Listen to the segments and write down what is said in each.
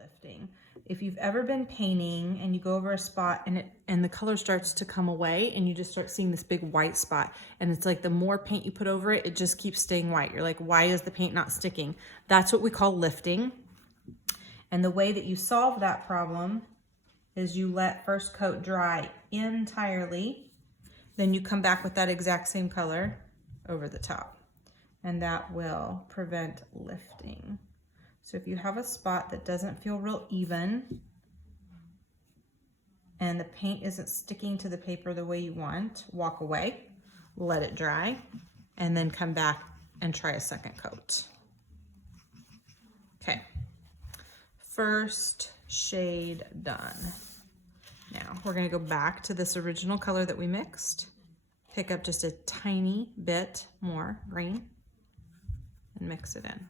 lifting. If you've ever been painting and you go over a spot and the color starts to come away and you just start seeing this big white spot, and it's like the more paint you put over it, it just keeps staying white. You're like, why is the paint not sticking? That's what we call lifting. And the way that you solve that problem is you let first coat dry entirely, then you come back with that exact same color over the top, and that will prevent lifting. So if you have a spot that doesn't feel real even and the paint isn't sticking to the paper the way you want, walk away, let it dry, and then come back and try a second coat. Okay, first shade done. Now we're gonna go back to this original color that we mixed, pick up just a tiny bit more green and mix it in.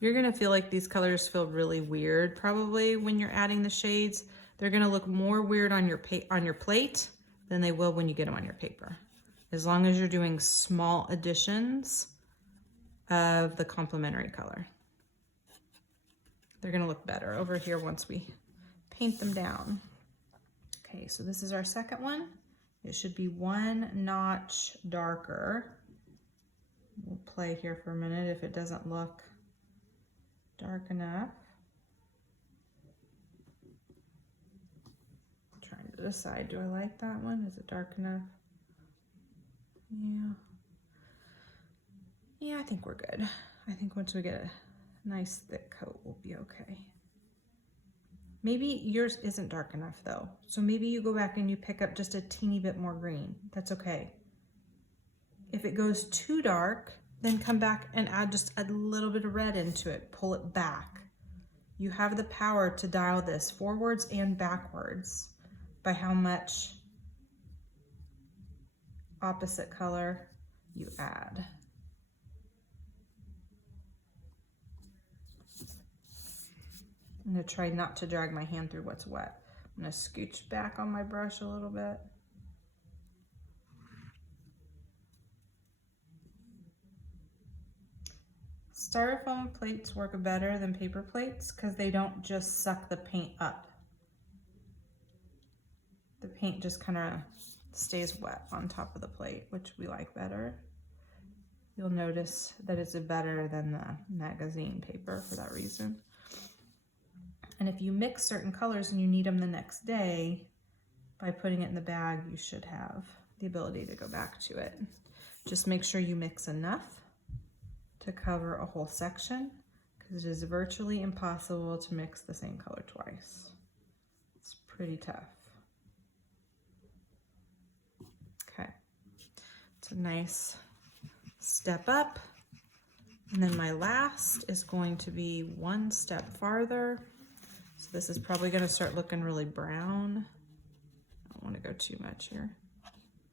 You're gonna feel like these colors feel really weird probably when you're adding the shades. They're gonna look more weird on your plate than they will when you get them on your paper. As long as you're doing small additions of the complementary color. They're gonna look better over here once we paint them down. Okay, so this is our second one. It should be one notch darker. We'll play here for a minute if it doesn't look dark enough. I'm trying to decide, do I like that one? Is it dark enough? Yeah, I think we're good. I think once we get a nice thick coat, we'll be okay. Maybe yours isn't dark enough though. So maybe you go back and you pick up just a teeny bit more green. That's okay. If it goes too dark, then come back and add just a little bit of red into it. Pull it back. You have the power to dial this forwards and backwards by how much opposite color you add. I'm gonna try not to drag my hand through what's wet. I'm gonna scooch back on my brush a little bit. Styrofoam plates work better than paper plates because they don't just suck the paint up. The paint just kind of stays wet on top of the plate, which we like better. You'll notice that it's better than the magazine paper for that reason. And if you mix certain colors and you need them the next day, by putting it in the bag, you should have the ability to go back to it. Just make sure you mix enough to cover a whole section, because it is virtually impossible to mix the same color twice. It's pretty tough. Okay, it's a nice step up. And then my last is going to be one step farther. So this is probably gonna start looking really brown. I don't wanna go too much here.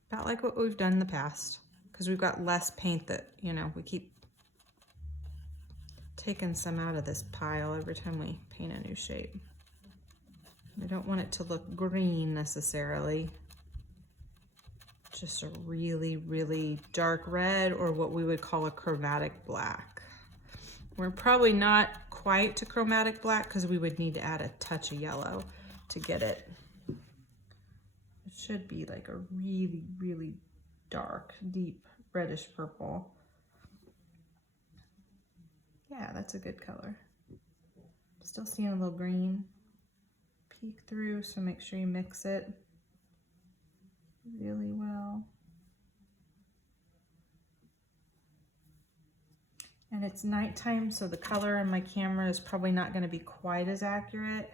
About like what we've done in the past, because we've got less paint that, you know, we keep taking some out of this pile every time we paint a new shape. We don't want it to look green necessarily. Just a really, really dark red, or what we would call a chromatic black. We're probably not quite to chromatic black because we would need to add a touch of yellow to get it. It should be like a really, really dark, deep reddish purple. Yeah, that's a good color. Still seeing a little green peek through, so make sure you mix it really well. And it's nighttime, so the color in my camera is probably not going to be quite as accurate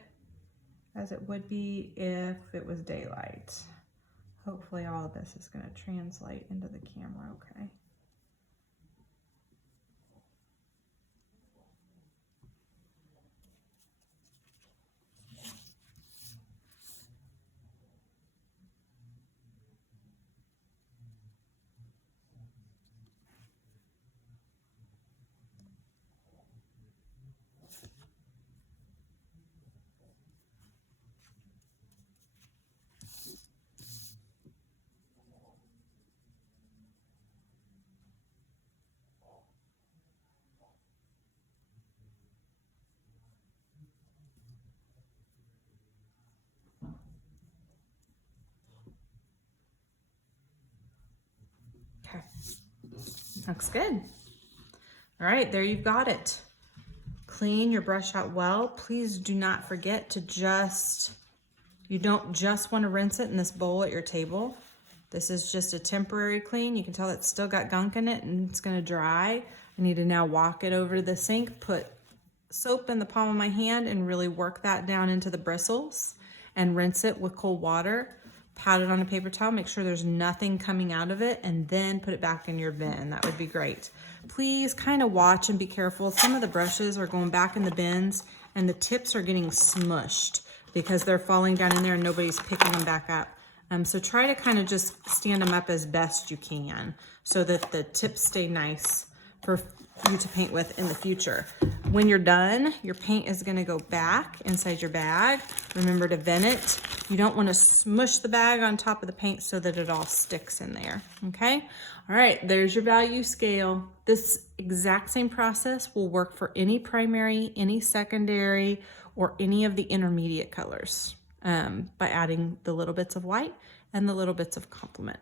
as it would be if it was daylight. Hopefully all of this is going to translate into the camera okay. Okay, looks good. All right, there you've got it. Clean your brush out well. Please do not forget to you don't just want to rinse it in this bowl at your table. This is just a temporary clean. You can tell it's still got gunk in it and it's gonna dry. I need to now walk it over to the sink, put soap in the palm of my hand and really work that down into the bristles and rinse it with cold water. Pat it on a paper towel, make sure there's nothing coming out of it, and then put it back in your bin. That would be great. Please kind of watch and be careful. Some of the brushes are going back in the bins and the tips are getting smushed because they're falling down in there and nobody's picking them back up. So try to kind of just stand them up as best you can so that the tips stay nice for you to paint with in the future. When you're done, your paint is gonna go back inside your bag. Remember to vent it. You don't wanna smush the bag on top of the paint so that it all sticks in there, okay? All right, there's your value scale. This exact same process will work for any primary, any secondary, or any of the intermediate colors by adding the little bits of white and the little bits of complement.